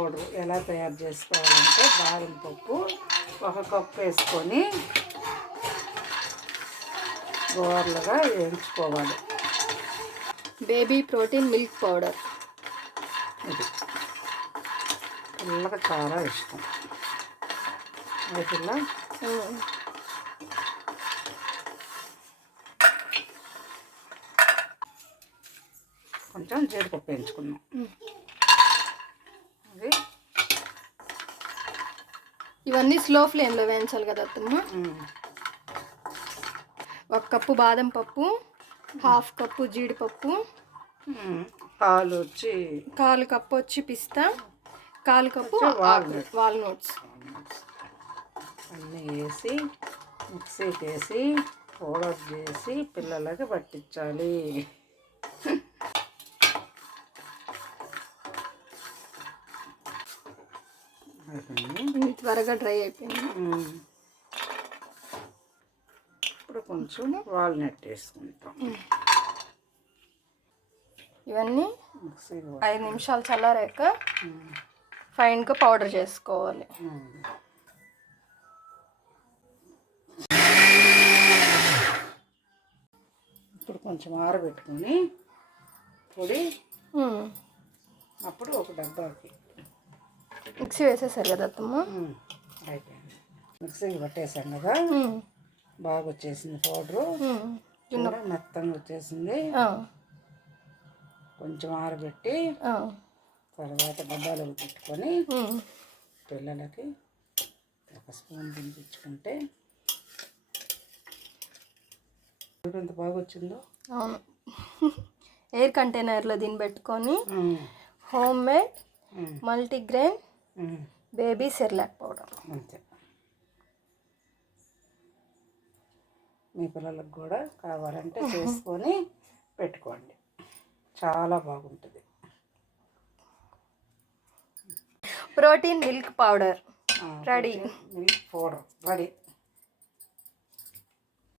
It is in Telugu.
పౌడర్ ఎలా తయారు చేసుకోవాలంటే బాదం పప్పు 1 కప్పు వేసుకొని గోర్లుగా వేయించుకోవాలి. బేబీ ప్రోటీన్ మిల్క్ పౌడర్ ఇది పిల్లలకు చాలా ఇష్టం. వీటిలో కొంచెం జీడిపప్పు వేయించుకున్నాం. అది ఇవన్నీ స్లో ఫ్లేమ్లో వేయించాలి కదా అత్తమ్మ. 1 కప్పు బాదం పప్పు, 1/2 కప్పు జీడిపప్పు, పాలు వచ్చి 1/4 కప్పు వచ్చి పిస్తా, 1/4 కప్పు వాల్నట్స్ అన్నీ వేసి మిక్సీకి వేసి పౌడర్ చేసి పిల్లలకి పట్టించాలి. త్వరగా డ్రై అయిపోయింది. ఇప్పుడు కొంచెం వాల్నట్ వేసుకుంటాం. ఇవన్నీ 5 నిమిషాలు చల్లారాక ఫైన్గా పౌడర్ చేసుకోవాలి. ఇప్పుడు కొంచెం ఆరబెట్టుకొని పొడి అప్పుడు ఒక డబ్బాకి మిక్సీ వేసేసారు కదా అత్తమ్మ. అయిపోయింది. మిక్సీకి పట్టేసాం కదా, బాగా వచ్చేసింది పౌడరు, మెత్తంగా వచ్చేసింది. కొంచెం ఆరబెట్టి తర్వాత డబ్బాలో పెట్టుకొని పిల్లలకి 1 స్పూన్ తినిపించుకుంటే ఎంత బాగా వచ్చిందో. అవును, ఎయిర్ కంటైనర్లో దీన్ని పెట్టుకొని home made multigrain baby Cerelac powder. అంతే. మీ పిల్లలకు కూడా కావాలంటే చేసుకొని పెట్టుకోండి, చాలా బాగుంటుంది. Protein milk powder ready. Milk powder ready.